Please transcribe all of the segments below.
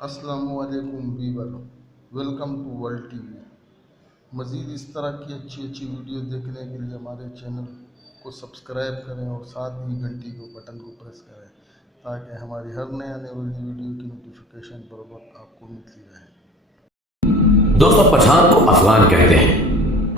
السلام علیکم viewer, welcome to world TV. مزید اس طرح کی اچھی ویڈیو دیکھنے کے لیے ہمارے چینل کو سبسکرائب کریں اور ساتھ ہی گھنٹی کو بٹن کو پریس کریں تاکہ ہماری ہر نئے آنے والی ویڈیو کی نوٹیفیکیشن پر وقت آپ کو ملتی رہے۔ دوستو، پٹھان کو افغان کہتے ہیں۔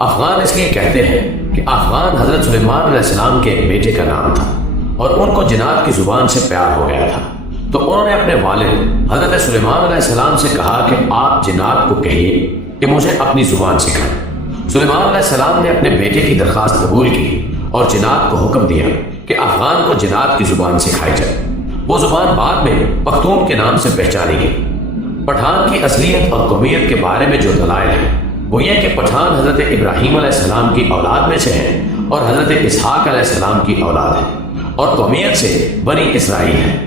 افغان اس لیے کہتے ہیں کہ افغان حضرت سلیمان علیہ السلام کے ایک بیٹے کا نام تھا اور ان کو جنات کی زبان سے پیار ہو گیا تھا، تو انہوں نے اپنے والد حضرت سلیمان علیہ السلام سے کہا کہ آپ جنات کو کہیے کہ مجھے اپنی زبان سکھائیں۔ سلیمان علیہ السلام نے اپنے بیٹے کی درخواست قبول کی اور جنات کو حکم دیا کہ افغان کو جنات کی زبان سکھائی جائے۔ وہ زبان بعد میں پختون کے نام سے پہچانی گئی۔ پٹھان کی اصلیت اور قومیت کے بارے میں جو دلائل ہیں وہ یہ کہ پٹھان حضرت ابراہیم علیہ السلام کی اولاد میں سے ہیں اور حضرت اسحاق علیہ السلام کی اولاد ہے، اور قومیت سے بنی اسرائیل ہے۔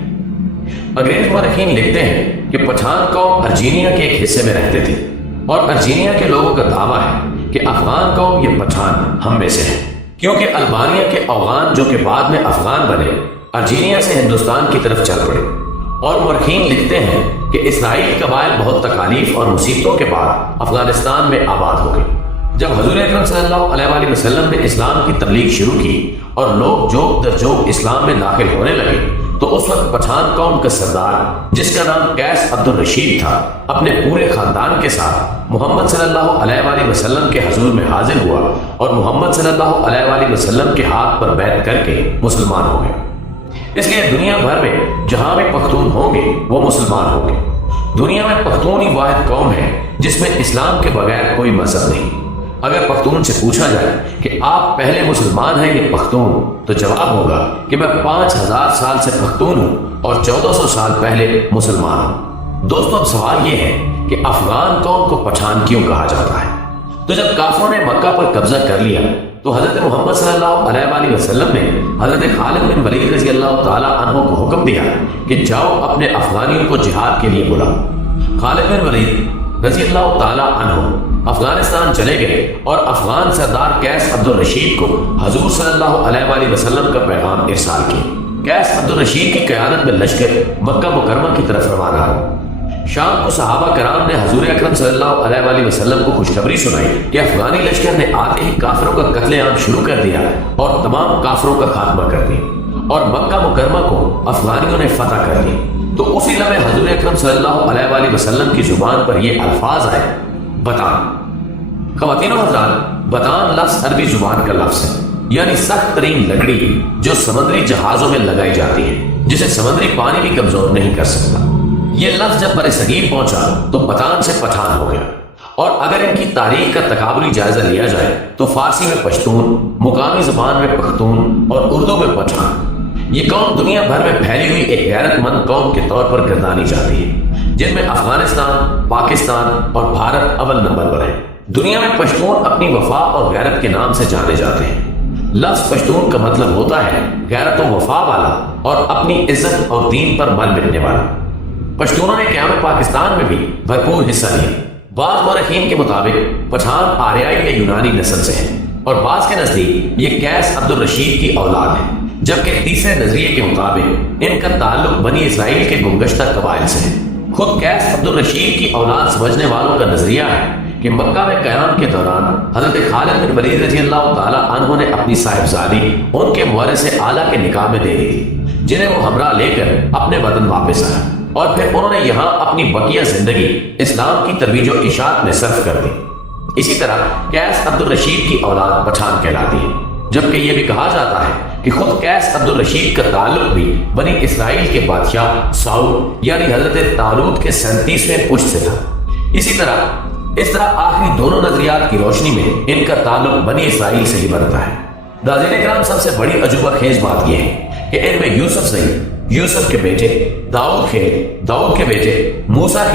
انگریز مورخین لکھتے ہیں کہ پٹھان قوم ارجینیا کے ایک حصے میں رہتے تھے، اور ارجینیا کے لوگوں کا دعویٰ ہے کہ افغان قوم یہ پٹھان ہم میں سے ہے، کیونکہ البانیہ کے افغان جو کہ بعد میں افغان بنے ارجینیا سے ہندوستان کی طرف چل پڑے۔ اور مورخین لکھتے ہیں کہ اسرائیلی قبائل بہت تکالیف اور مصیبتوں کے بعد افغانستان میں آباد ہو گئے۔ جب حضور اکرم صلی اللہ علیہ وآلہ وسلم نے اسلام کی تبلیغ شروع کی اور لوگ جوگ در جوگ اسلام میں داخل ہونے لگے، تو اس وقت پٹھان قوم کا سردار جس کا نام قیس عبد الرشید تھا اپنے پورے خاندان کے ساتھ محمد صلی اللہ علیہ وآلہ وسلم کے حضور میں حاضر ہوا اور محمد صلی اللہ علیہ وآلہ وسلم کے ہاتھ پر بیعت کر کے مسلمان ہو گئے۔ اس لیے دنیا بھر میں جہاں بھی پختون ہوں گے وہ مسلمان ہوں گے۔ دنیا میں پختون ہی واحد قوم ہے جس میں اسلام کے بغیر کوئی مذہب نہیں۔ اگر پختون سے پوچھا جائے کہ آپ پہلے مسلمان ہیں یا پختون، تو جواب ہوگا کہ میں 5000 سال سے پختون ہوں اور 1400 سال پہلے مسلمان ہوں۔ دوستو، اب سوال یہ ہے کہ افغان قوم کو پٹھان کیوں کہا جاتا ہے؟ تو جب کافروں نے مکہ پر قبضہ کر لیا تو حضرت محمد صلی اللہ علیہ وآلہ وسلم نے حضرت خالد بن ولید رضی اللہ تعالی عنہ کو حکم دیا کہ جاؤ اپنے افغانیوں کو جہاد کے لیے بلاؤ۔ خالد بن ولید رضی اللہ تعالی عنہ افغانستان چلے گئے اور افغان سردار قیس عبد الرشید کو حضور صلی اللہ علیہ وآلہ وسلم کا پیغام ارسال کیا۔ قیس عبد الرشید کی قیادت میں لشکر مکہ مکرمہ کی طرف روانہ ہوا۔ شام کو صحابہ کرام نے حضور اکرم صلی اللہ علیہ وآلہ وسلم کو خوشخبری سنائی کہ افغانی لشکر نے آتے ہی کافروں کا قتل عام شروع کر دیا اور تمام کافروں کا خاتمہ کر دیا، اور مکہ مکرمہ کو افغانیوں نے فتح کر لی۔ تو اسی لمحے حضور اکرم صلی اللہ علیہ وآلہ وسلم کی زبان پر یہ الفاظ آئے، بطان۔ خواتین و حضرات، بطان لفظ عربی زبان کا لفظ ہے، یعنی سخت ترین لکڑی جو سمندری جہازوں میں لگائی جاتی ہے، جسے سمندری پانی بھی کمزور نہیں کر سکتا۔ یہ لفظ جب بر صغیر پہنچا تو بطان سے پٹھان ہو گیا، اور اگر ان کی تاریخ کا تقابلی جائزہ لیا جائے تو فارسی میں پشتون، مقامی زبان میں پختون اور اردو میں پٹھان، یہ قوم دنیا بھر میں پھیلی ہوئی ایک غیرت مند قوم کے طور پر گردانی جاتی ہے، جن میں افغانستان، پاکستان اور بھارت اول نمبر پر ہیں۔ دنیا میں پشتون اپنی وفا اور غیرت کے نام سے جانے جاتے ہیں۔ لفظ پشتون کا مطلب ہوتا ہے غیرت و وفا والا اور اپنی عزت اور دین پر مر مٹنے والا۔ پشتونوں نے قیام پاکستان میں بھی بھرپور حصہ لیا۔ بعض مورخین کے مطابق پٹھان آریائی یا یونانی نسل سے ہیں، اور بعض کے نزدیک یہ قیس عبد الرشید کی اولاد ہے، جبکہ تیسرے نظریے کے مطابق ان کا تعلق بنی اسرائیل کے گمگشتہ قبائل سے ہے۔ خود قیس عبد الرشید کی اولاد سمجھنے والوں کا نظریہ ہے کہ مکہ میں قیام کے دوران حضرت خالد بن ولید رضی اللہ تعالی عنہ نے اپنی صاحبزادی ان کے مورث اعلیٰ کے نکاح میں دے دی تھی، جنہیں وہ ہمراہ لے کر اپنے وطن واپس آیا، اور پھر انہوں نے یہاں اپنی بقیہ زندگی اسلام کی ترویج و اشاعت میں صرف کر دی۔ اسی طرح قیس عبد الرشید کی اولاد پٹھان کہلاتی ہے، جبکہ یہ بھی کہا جاتا ہے کہ خود قیس عبد الرشید کا تعلق بھی بنی اسرائیل کے بادشاہ ساؤل یعنی حضرت طالوت کے 37ویں پشت سے تھا۔ اس طرح آخری دونوں نظریات کی روشنی میں ان کا تعلق بنی اسرائیل سے ہی بنتا ہے۔ ناظرین کرام، سب سے بڑی عجوبہ خیز بات یہ ہے کہ ان میں یوسف سعید، یوسف کے بیٹے، داؤد کے بیٹے، موسیٰ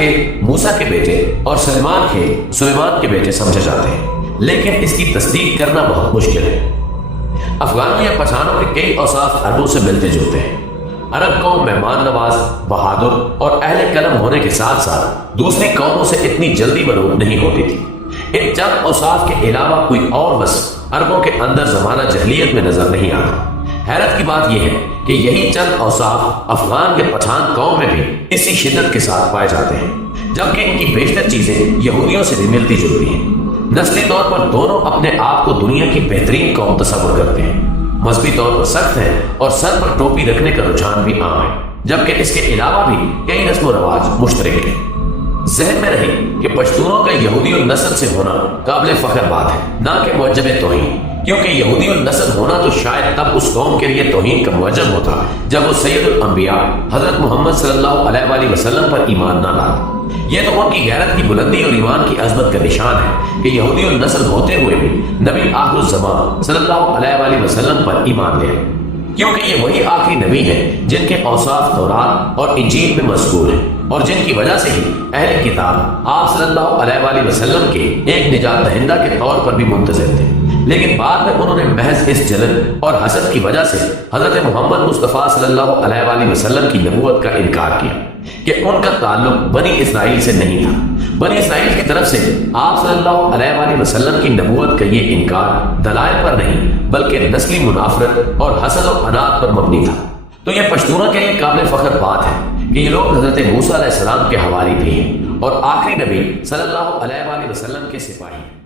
کے بیٹے اور سلیمان کے بیٹے سمجھے جاتے ہیں، لیکن اس کی تصدیق کرنا بہت مشکل ہے۔ افغانوں یا پٹھانوں کے کئی اوصاف عربوں سے ملتے جلتے ہیں۔ عرب قوم مہمان نواز، بہادر اور اہل قلم ہونے کے ساتھ ساتھ دوسری قوموں سے اتنی جلدی مرعوب نہیں ہوتی تھی۔ ان چند اوصاف کے علاوہ کوئی اور وصف عربوں کے اندر زمانہ جہلیت میں نظر نہیں آتا۔ حیرت کی بات یہ ہے کہ یہی چند اوصاف افغان کے پٹھان قوم میں بھی اسی شدت کے ساتھ پائے جاتے ہیں، جبکہ ان کی بیشتر چیزیں یہودیوں سے بھی ملتی جلتی ہیں۔ نسلی طور پر دونوں اپنے آپ کو دنیا کی بہترین قوم تصور کرتے ہیں، مذہبی طور پر سخت ہیں اور سر پر ٹوپی رکھنے کا رجحان بھی عام ہے، جبکہ اس کے علاوہ بھی کئی رسم و رواج مشترک ہیں۔ ذہن میں رہے کہ پشتونوں کا یہودی النسل سے ہونا قابل فخر بات ہے، نہ کہ موجب توہین، کیونکہ یہودی النسل ہونا تو شاید تب اس قوم کے لیے توہین کا موجب ہوتا جب وہ سید الانبیاء حضرت محمد صلی اللہ علیہ وآلہ وسلم پر ایمان نہ لاتا۔ یہ تو ان کی غیرت کی بلندی اور ایمان کی عظمت کا نشان ہے کہ یہودی النسل ہوتے ہوئے بھی نبی آخر الزمان صلی اللہ علیہ وآلہ وسلم پر ایمان لے، کیونکہ یہ وہی آخری نبی ہے جن کے اوصاف تورات اور انجیل میں مذکور ہیں اور جن کی وجہ سے ہی اہل کتاب آپ صلی اللہ علیہ وآلہ وسلم کے ایک نجات دہندہ کے طور پر بھی منتظر تھے، لیکن بعد میں انہوں نے محض اس جلن اور حسد کی وجہ سے حضرت محمد مصطفیٰ صلی اللہ علیہ وآلہ وسلم کی نبوت کا انکار کیا کہ ان کا تعلق بنی اسرائیل سے نہیں تھا۔ بنی اسرائیل کی طرف سے آپ صلی اللہ علیہ وآلہ وسلم کی نبوت کا یہ انکار دلائل پر نہیں بلکہ نسلی منافرت اور حسد و عناد پر مبنی تھا۔ تو یہ پشتونوں کے لیے قابل فخر بات ہے کہ یہ لوگ حضرت موسیٰ علیہ السلام کے حواری بھی ہیں اور آخری نبی صلی اللہ علیہ وآلہ وسلم کے سپاہی ہیں۔